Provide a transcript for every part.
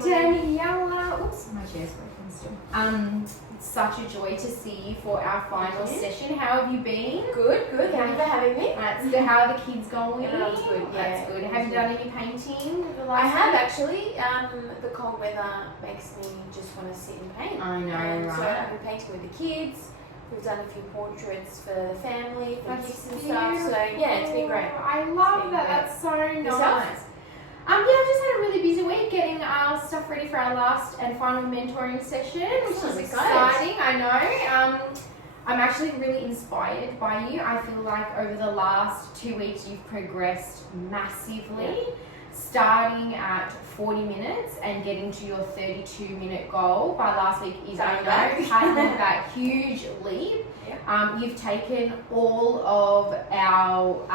Daniela. Oops, my chair's broken still. It's such a joy to see you for our final session. How have you been? Good. Thank you for having me. That's good. How are the kids going? That's good. That's good. Have you done any painting? I have actually. The cold weather makes me just want to sit and paint. I know, right? So I've been painting with the kids. We've done a few portraits for the family, for gifts and stuff. So yeah, it's been great. I love that. That's so nice. I've just had a really busy week getting our stuff ready for our last and final mentoring session, which is exciting. I know. I'm actually really inspired by you. I feel like over the last 2 weeks you've progressed massively, starting at 40 minutes and getting to your 32-minute goal by last week is, I know, taking that huge leap. You've taken all of our,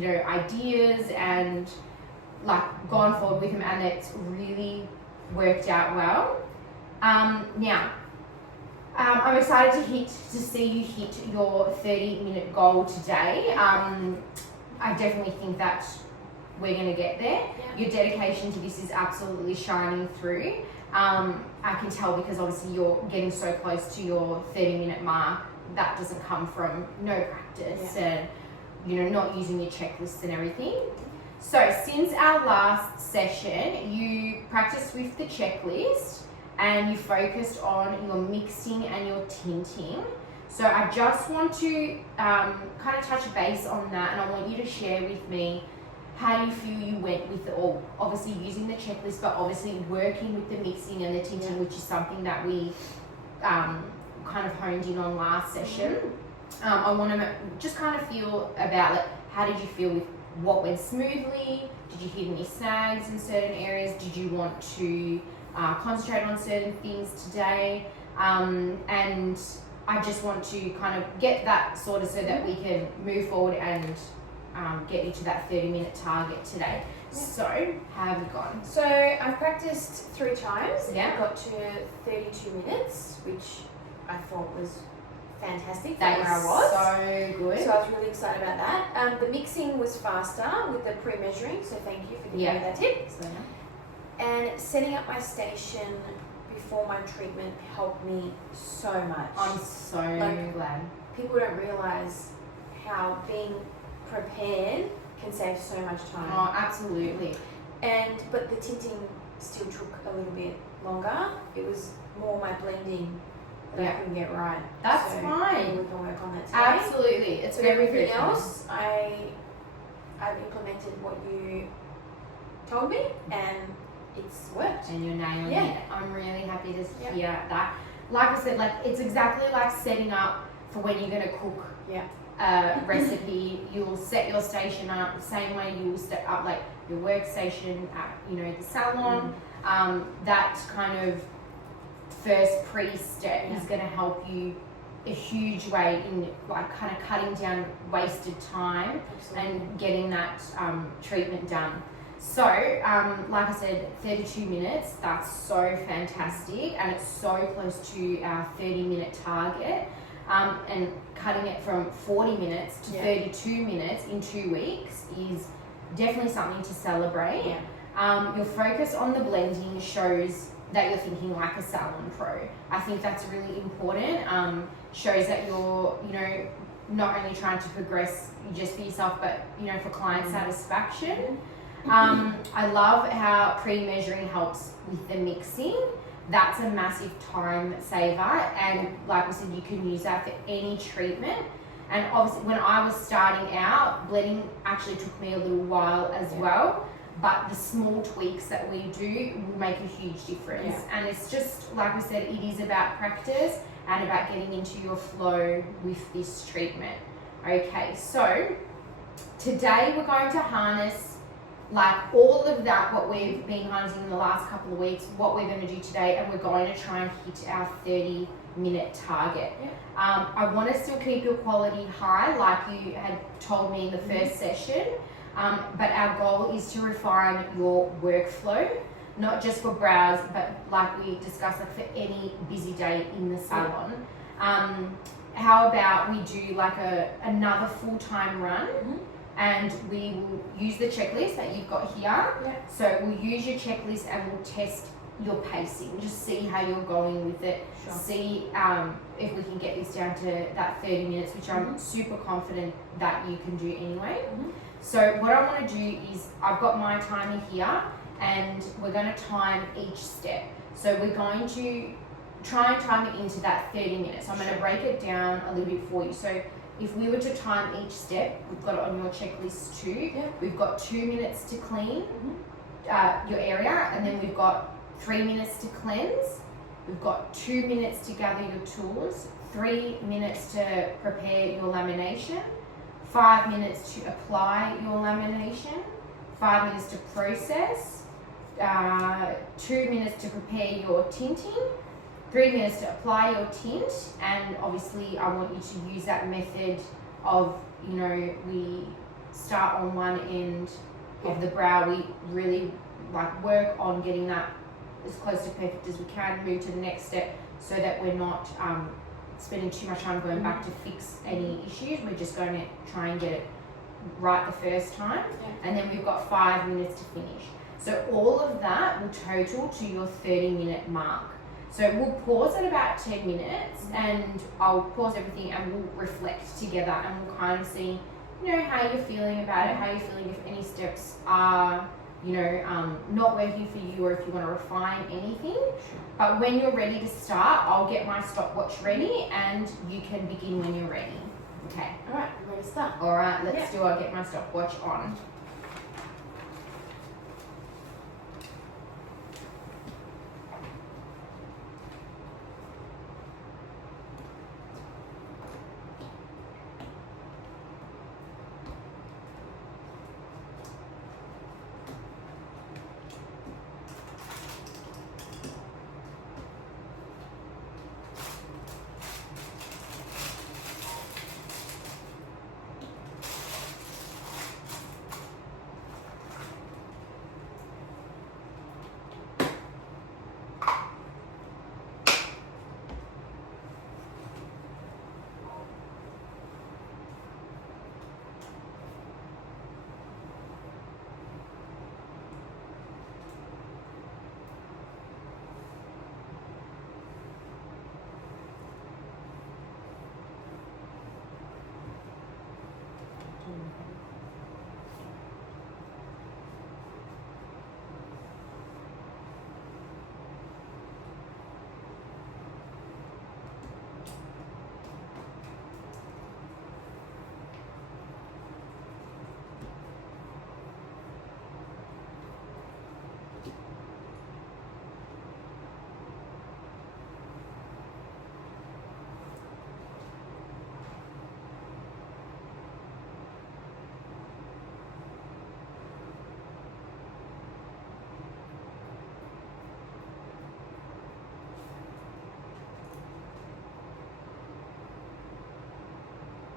ideas and gone forward with them, and it's really worked out well. Now, I'm excited to see you hit your 30-minute goal today. I definitely think that we're going to get there. Your dedication to this is absolutely shining through. I can tell because obviously you're getting so close to your 30-minute mark. That doesn't come from no practice and not using your checklists and everything. So since our last session, you practiced with the checklist and you focused on your mixing and your tinting. So I just want to kind of touch base on that, and I want you to share with me how you feel you went with it all. Obviously using the checklist, but obviously working with the mixing and the tinting, which is something that we kind of honed in on last session. I want to just kind of feel about how did you feel with what went smoothly? Did you hit any snags in certain areas? Did you want to concentrate on certain things today? And I just want to kind of get that sorted so that we can move forward and get you to that 30-minute target today. So, how have you gone? So, I've practiced 3 times. I got to 32 minutes, which I thought was fantastic from where I was. So good. So I was really excited about that. The mixing was faster with the pre-measuring, so thank you for giving me that tip. And setting up my station before my treatment helped me so much. I'm so glad. People don't realise how being prepared can save so much time. Oh, absolutely. But the tinting still took a little bit longer. It was more my blending that I can get right. That's fine. We can work on that today. Absolutely. It's but very everything good. else, I've implemented what you told me, and it's worked. And you're nailing it. I'm really happy to hear that. Like I said, it's exactly like setting up for when you're going to cook a recipe. You'll set your station up the same way you'll set up your workstation at the salon. That kind of first pre-step is going to help you a huge way in kind of cutting down wasted time and getting that treatment done. So like I said, 32 minutes, that's so fantastic, and it's so close to our 30-minute target, and cutting it from 40 minutes to 32 minutes in 2 weeks is definitely something to celebrate. Your focus on the blending shows that you're thinking like a salon pro. I think that's really important. Shows that you're, not only trying to progress just for yourself, but, for client satisfaction. I love how pre-measuring helps with the mixing. That's a massive time saver. And like we said, you can use that for any treatment. And obviously when I was starting out, blending actually took me a little while as well. But the small tweaks that we do will make a huge difference. And it's just, like we said, it is about practice and about getting into your flow with this treatment. Okay, so today we're going to harness all of that, what we've been harnessing in the last couple of weeks, what we're going to do today, and we're going to try and hit our 30-minute target. I want to still keep your quality high, like you had told me in the first session. But our goal is to refine your workflow, not just for brows, but like we discussed, for any busy day in the salon. How about we do another full-time run, and we will use the checklist that you've got here. So we'll use your checklist and we'll test your pacing. Just see how you're going with it. Sure. See if we can get this down to that 30 minutes, which I'm super confident that you can do anyway. So what I want to do is I've got my timer here and we're going to time each step. So we're going to try and time it into that 30 minutes. I'm going to break it down a little bit for you. So if we were to time each step, we've got it on your checklist too. Yep. We've got 2 minutes to clean your area, and then we've got 3 minutes to cleanse. We've got 2 minutes to gather your tools, 3 minutes to prepare your lamination, 5 minutes to apply your lamination, 5 minutes to process, 2 minutes to prepare your tinting, 3 minutes to apply your tint, and obviously I want you to use that method of, you know, we start on one end of the brow, we really like work on getting that as close to perfect as we can, move to the next step so that we're not spending too much time going back to fix any issues. We're just going to try and get it right the first time, and then we've got 5 minutes to finish. So all of that will total to your 30-minute mark. So we'll pause at about 10 minutes and I'll pause everything and we'll reflect together and we'll kind of see, you know, how you're feeling about it, how you're feeling if any steps are, you know, not working for you or if you want to refine anything. But when you're ready to start, I'll get my stopwatch ready and you can begin when you're ready. Okay. All right, I'm ready to start. All right, let's do. I'll get my stopwatch on.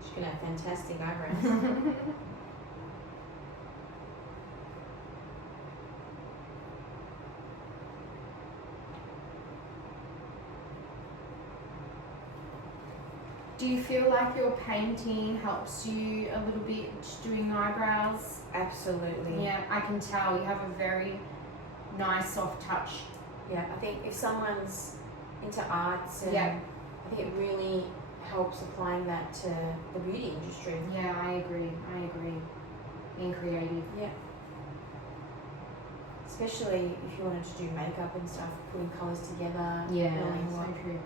She's gonna have fantastic eyebrows. Do you feel like your painting helps you a little bit doing eyebrows? Absolutely. Yeah, I can tell you have a very nice soft touch. Yeah, I think if someone's into arts, and Yeah. I think it really helps applying that to the beauty industry. Yeah, I agree. Being creative. Yeah. Especially if you wanted to do makeup and stuff, putting colours together. Yeah, knowing so what. true.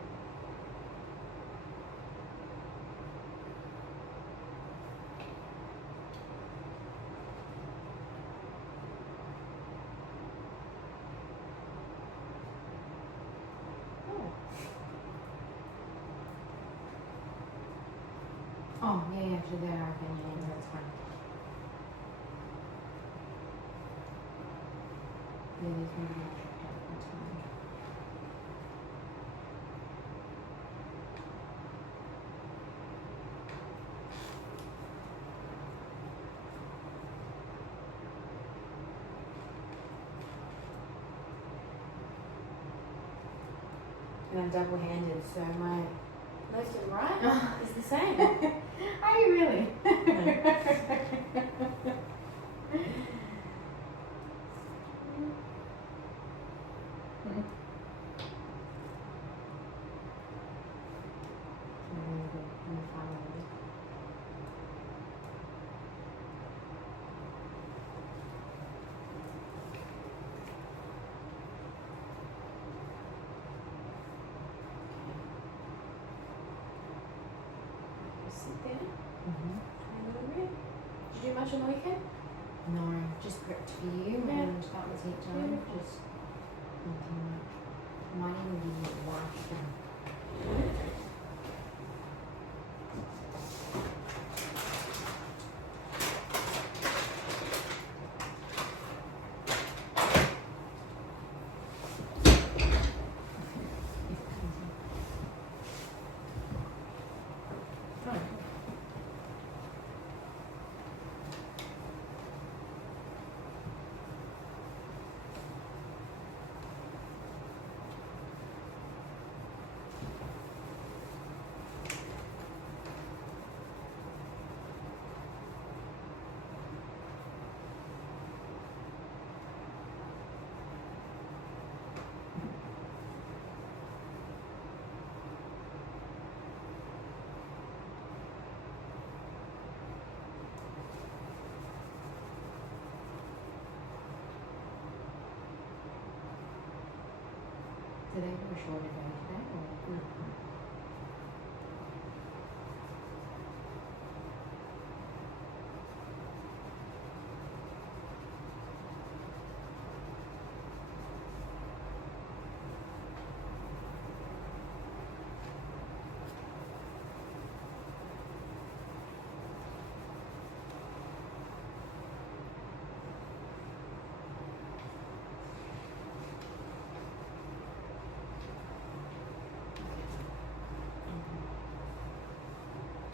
Oh, yeah, after that, I can, yeah, that's fine. Yeah, there's maybe that's fine. And I'm double-handed, so my left and right is the same. Are you really? much on the weekend? No, just prepped for you, Yeah. and that was it done. Beautiful. Just nothing much. Might even be washed. Fine. Did they do a shorter day today? Or?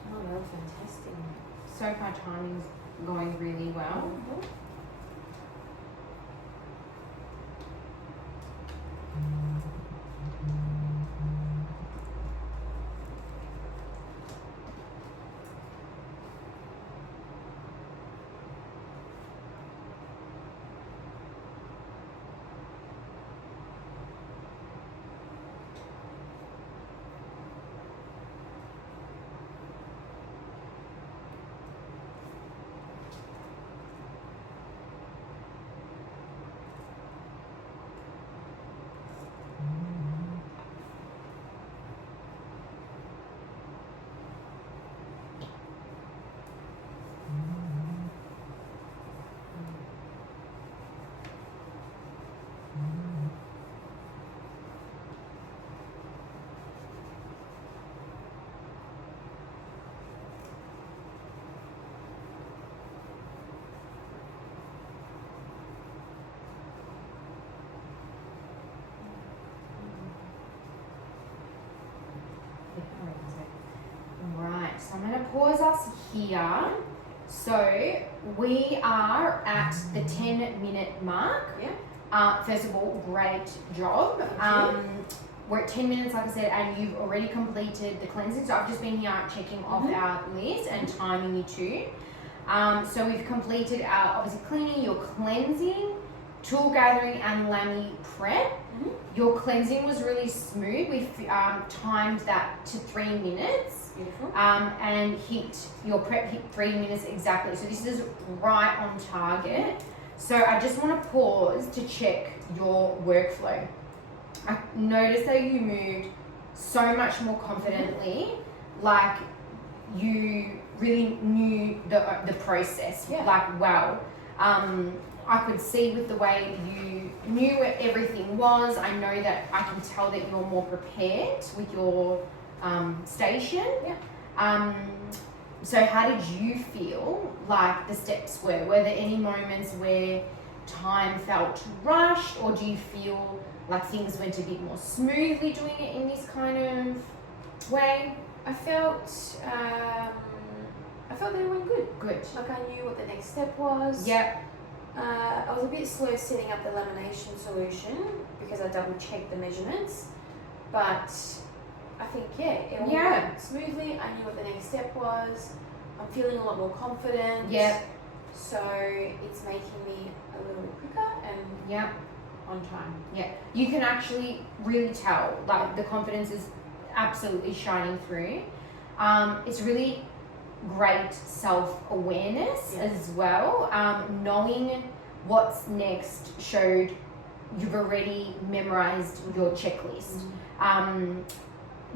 Oh, well, fantastic. So far, timing's going really well. Right, so I'm going to pause us here. So we are at the 10-minute mark. Yeah. First of all, great job. We're at 10 minutes, like I said, and you've already completed the cleansing. So I've just been here checking off our list and timing you too. So we've completed our, obviously, cleaning, your cleansing, tool gathering, and lami prep. Your cleansing was really smooth. We've timed that to 3 minutes. Beautiful. And your prep hit 3 minutes exactly. So this is right on target. So I just want to pause to check your workflow. I noticed that you moved so much more confidently, like you really knew the process, like wow. I could see with the way you knew what everything was. I know that I can tell that you're more prepared with your station. So how did you feel like the steps were? Were there any moments where time felt rushed, or do you feel like things went a bit more smoothly doing it in this kind of way? I felt they went good. Good. Like I knew what the next step was. Yep. I was a bit slow setting up the lamination solution because I double checked the measurements, but I think it all went smoothly. I knew what the next step was. I'm feeling a lot more confident. Yep. So it's making me a little quicker and on time. Yeah. You can actually really tell, like the confidence is absolutely shining through. It's really great self-awareness as well. Knowing what's next showed you've already memorized your checklist.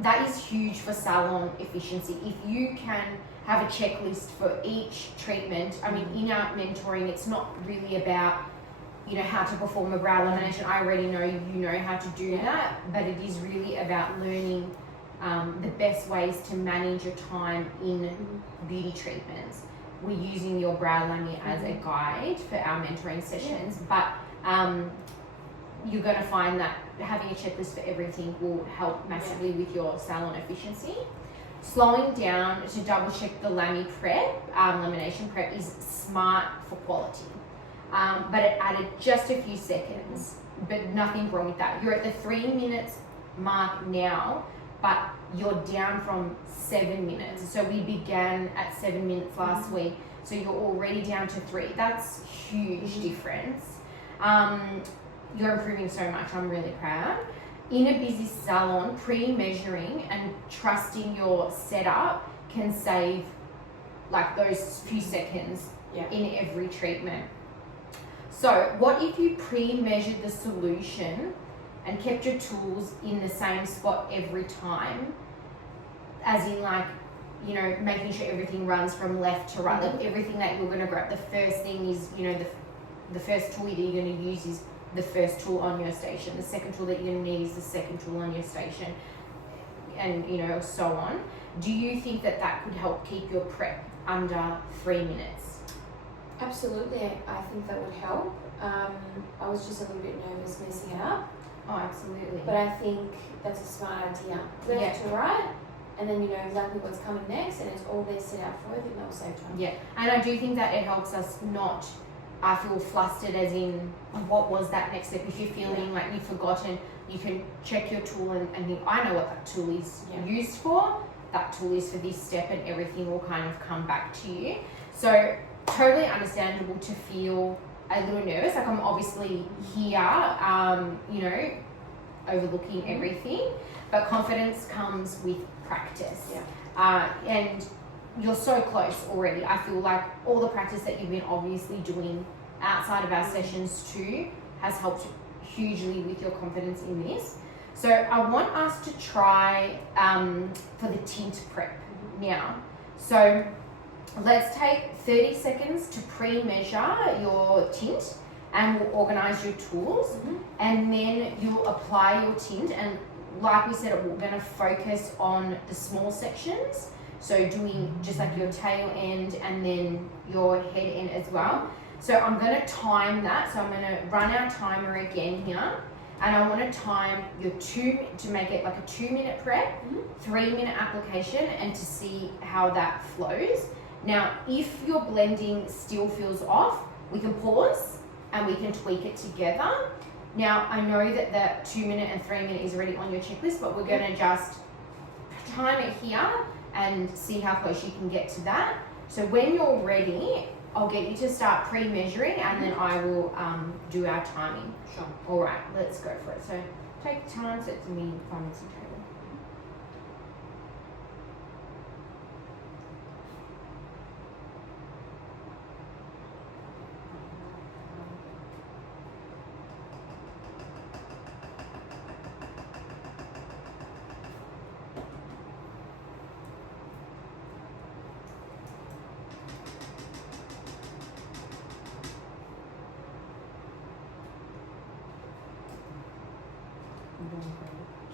That is huge for salon efficiency. If you can have a checklist for each treatment. I mean, in our mentoring, it's not really about, you know, how to perform a brow lamination. I already know you know how to do that, but it is really about learning the best ways to manage your time in beauty treatments. We're using your brow lamy as a guide for our mentoring sessions, but you're going to find that having a checklist for everything will help massively with your salon efficiency. Slowing down to double check the lamy prep, lamination prep, is smart for quality. But it added just a few seconds, but nothing wrong with that. You're at the 3 minutes mark now, but you're down from 7 minutes. So we began at 7 minutes last week, so you're already down to 3. That's huge difference. You're improving so much. I'm really proud. In a busy salon, pre-measuring and trusting your setup can save like those few seconds in every treatment. So what if you pre-measured the solution and kept your tools in the same spot every time? As in, like, you know, making sure everything runs from left to right. Like everything that you're going to grab, the first thing is, you know, the first tool that you're going to use is the first tool on your station. The second tool that you're going to need is the second tool on your station, and, you know, so on. Do you think that that could help keep your prep under 3 minutes? Absolutely, I think that would help. I was just a little bit nervous messing it up. Oh, absolutely. But I think that's a smart idea. Left to right, and then you know exactly what's coming next, and it's all there set out for you. I think that will save time. Yeah, and I do think that it helps us not feel flustered, as in, what was that next step? If you're feeling like you've forgotten, you can check your tool and think, I know what that tool is used for. That tool is for this step, and everything will kind of come back to you. So totally understandable to feel a little nervous. Like, I'm obviously here, you know, overlooking everything, but confidence comes with practice. And you're so close already. I feel like all the practice that you've been obviously doing outside of our sessions too has helped hugely with your confidence in this. So I want us to try for the tint prep now. So let's take 30 seconds to pre-measure your tint, and we'll organize your tools, and then you'll apply your tint. And like we said, we're going to focus on the small sections, so doing just like your tail end and then your head end as well. So I'm going to time that. So I'm going to run our timer again here, and I want to time your to make it like a 2 minute prep, 3 minute application, and to see how that flows. Now, if your blending still feels off, we can pause and we can tweak it together. Now, I know that the 2 minute and 3 minute is already on your checklist, but we're going to just time it here and see how close you can get to that. So when you're ready, I'll get you to start pre-measuring, and then I will do our timing. Sure. All right, let's go for it. So take time, so it's me 5 minutes in total.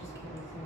Just keep listening.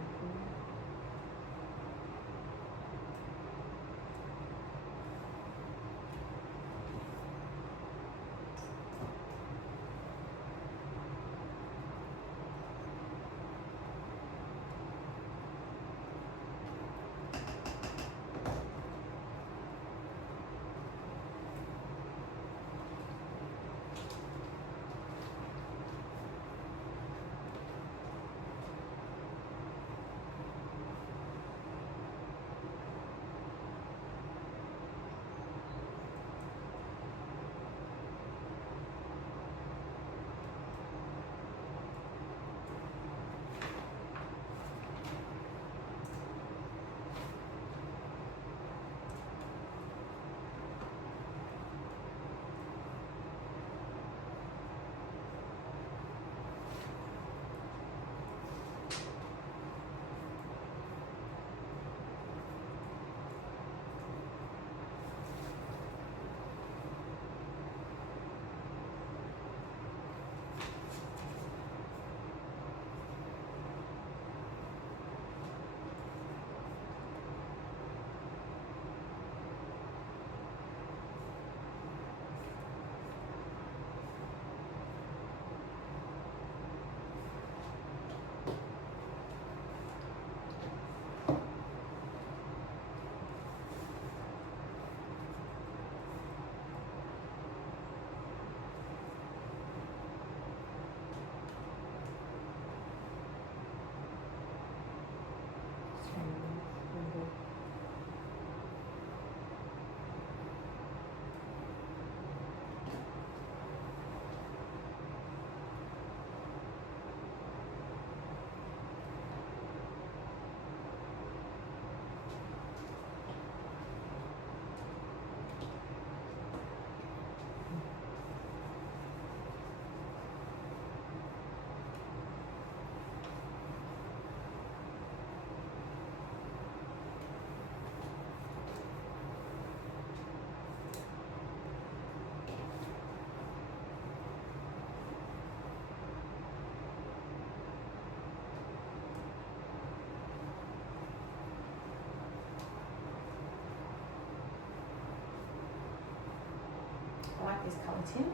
I like this colour tint.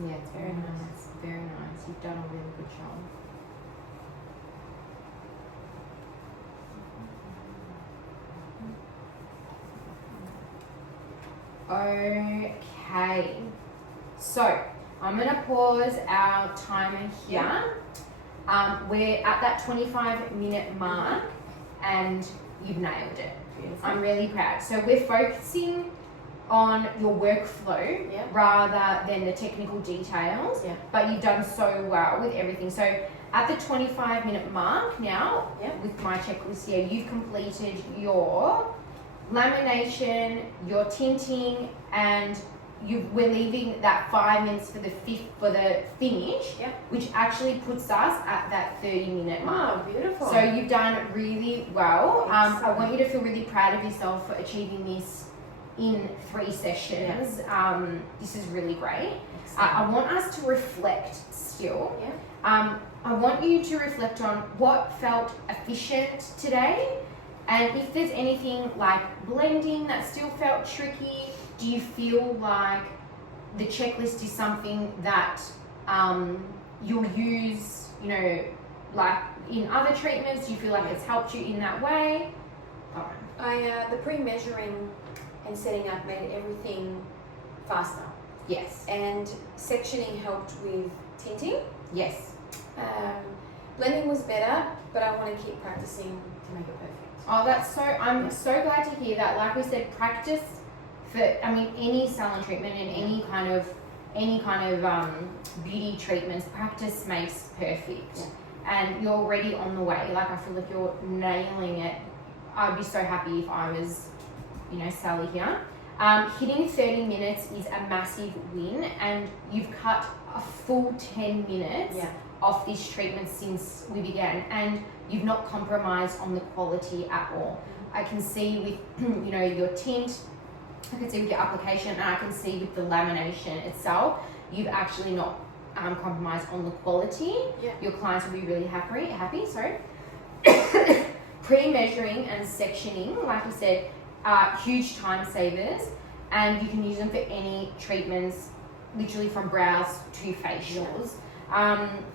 Yeah, it's very nice. Very nice. You've done a really good job. Okay. So I'm gonna pause our timer here. We're at that 25-minute mark, and you've nailed it. Beautiful. I'm really proud. So we're focusing on your workflow rather than the technical details, but you've done so well with everything. So at the 25-minute mark now, with my checklist here, you've completed your lamination, your tinting, and we're leaving that 5 minutes for the finish, which actually puts us at that 30-minute mark. Oh, beautiful. So you've done really well. I want you to feel really proud of yourself for achieving this in 3 sessions. This is really great. I want us to reflect still. I want you to reflect on what felt efficient today, and if there's anything like blending that still felt tricky. Do you feel like the checklist is something that you'll use, you know, like in other treatments? Do you feel like it's helped you in that way? The pre-measuring and setting up made everything faster. Yes. And sectioning helped with tinting. Yes. Blending was better, but I want to keep practicing to make it perfect. Oh, I'm so glad to hear that. Like we said, practice for, any salon treatment and any kind of beauty treatments, practice makes perfect. And you're already on the way. Like, I feel like you're nailing it. I'd be so happy if I was, Sally here. Hitting 30 minutes is a massive win, and you've cut a full 10 minutes off this treatment since we began, and you've not compromised on the quality at all. I can see with, your tint, I can see with your application, and I can see with the lamination itself, you've actually not compromised on the quality. Your clients will be really happy. Pre-measuring and sectioning, like I said, are huge time savers, and you can use them for any treatments, literally from brows to facials.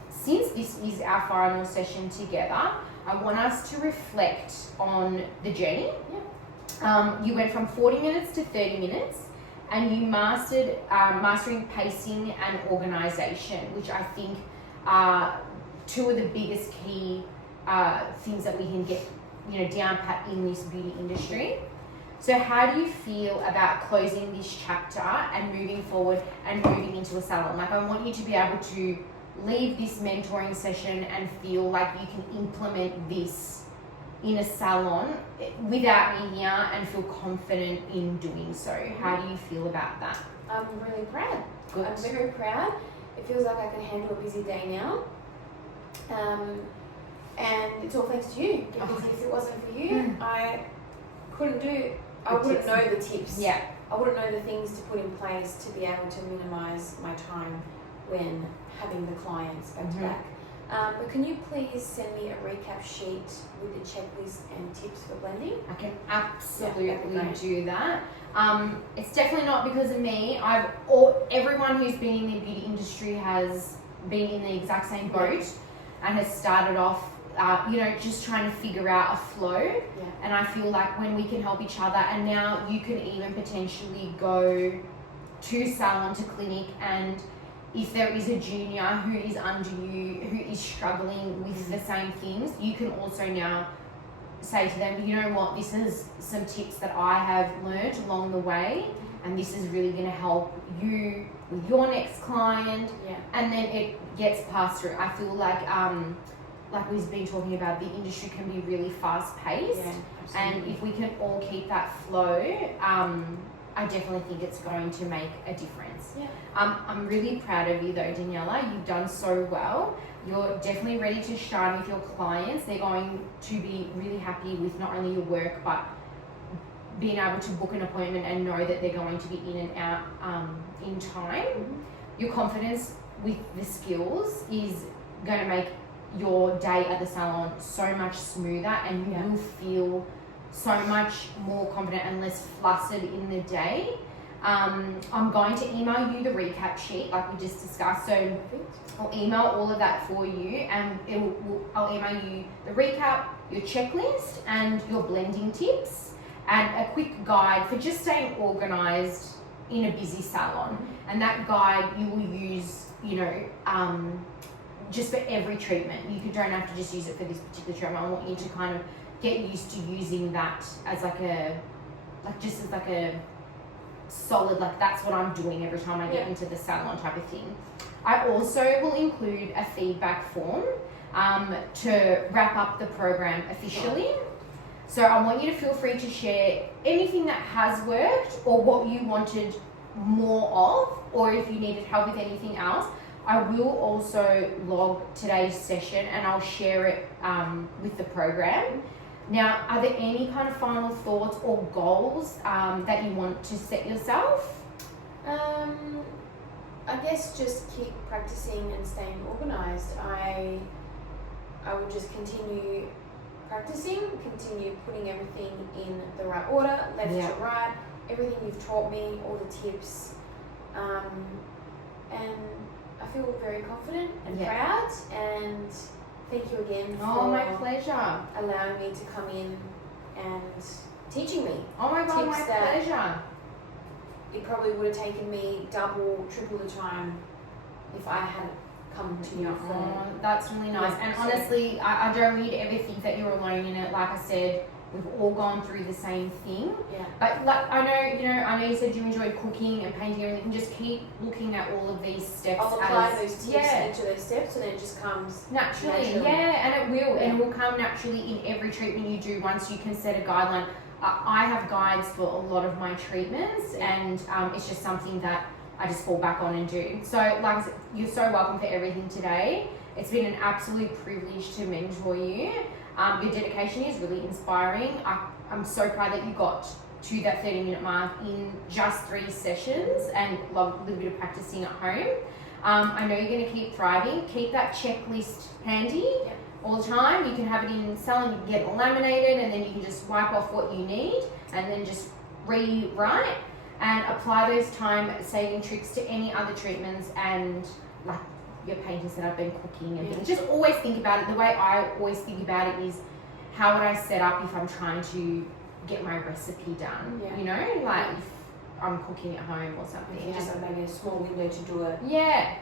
Since this is our final session together, I want us to reflect on the journey. You went from 40 minutes to 30 minutes, and you mastering pacing and organisation, which I think are 2 of the biggest key things that we can get, down pat in this beauty industry. So how do you feel about closing this chapter and moving forward and moving into a salon? Like, I want you to be able to leave this mentoring session and feel like you can implement this in a salon without me here and feel confident in doing so. How do you feel about that? I'm really proud. Good. I'm very proud. It feels like I can handle a busy day now. And it's all thanks to you, because if it wasn't for you, I wouldn't know the tips. I wouldn't know the things to put in place to be able to minimise my time when having the clients back to back. But can you please send me a recap sheet with the checklist and tips for blending? I can absolutely do that. It's definitely not because of me. Everyone who's been in the beauty industry has been in the exact same boat and has started off, just trying to figure out a flow. And I feel like when we can help each other, and now you can even potentially go to salon, to clinic, and if there is a junior who is under you, who is struggling with the same things, you can also now say to them, you know what, this is some tips that I have learned along the way, and this is really going to help you with your next client. And then it gets passed through. I feel like we've been talking about, the industry can be really fast paced, and if we can all keep that flow, I definitely think it's going to make a difference. I'm really proud of you though, Daniela. You've done so well. You're definitely ready to shine with your clients. They're going to be really happy with not only your work, but being able to book an appointment and know that they're going to be in and out in time. Your confidence with the skills is going to make your day at the salon so much smoother, and you will feel so much more confident and less flustered in the day. I'm going to email you the recap sheet like we just discussed. So I'll email all of that for you, and I'll email you the recap, your checklist, and your blending tips, and a quick guide for just staying organised in a busy salon. And that guide you will use, just for every treatment. You don't have to just use it for this particular treatment. I want you to kind of get used to using that as just as a solid, that's what I'm doing every time I get into the salon type of thing. I also will include a feedback form to wrap up the program officially. So I want you to feel free to share anything that has worked or what you wanted more of, or if you needed help with anything else. I will also log today's session and I'll share it with the program. Now, are there any kind of final thoughts or goals that you want to set yourself? I guess just keep practicing and staying organised. I will just continue practicing, continue putting everything in the right order, left to right, everything you've taught me, all the tips, and I feel very confident and proud, and thank you again for my pleasure. allowing me to come in and teaching me. Oh my God, my pleasure. It probably would have taken me double, triple the time if I hadn't come to you. That's really nice. And honestly, I don't want you to ever think that you're alone in it. Like I said, we've all gone through the same thing. Yeah. But I know you said you enjoy cooking and painting and everything. Just keep looking at all of these steps. I'll apply those tips into those steps, and it just comes naturally. Yeah, and it will. And it will come naturally in every treatment you do once you can set a guideline. I have guides for a lot of my treatments, and it's just something that I just fall back on and do. So, like I said, you're so welcome for everything today. It's been an absolute privilege to mentor you. Your dedication is really inspiring. I'm so proud that you got to that 30-minute mark in just 3 sessions and love a little bit of practicing at home. I know you're going to keep thriving. Keep that checklist handy all the time. You can have it in salon, you can get it laminated, and then you can just wipe off what you need and then just rewrite and apply those time-saving tricks to any other treatments and like your paintings that I've been cooking and things. Just always think about it. The way I always think about it is, how would I set up if I'm trying to get my recipe done? Like if I'm cooking at home or something. You just have maybe a small window to do it. Yeah.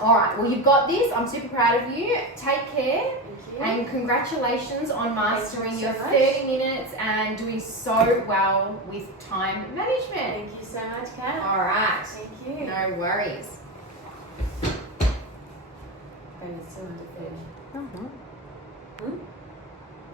All right. Well, you've got this. I'm super proud of you. Take care. And congratulations on mastering your 30 minutes and doing so well with time management. Thank you so much, Kat. All right. Thank you. No worries. It's still under 30.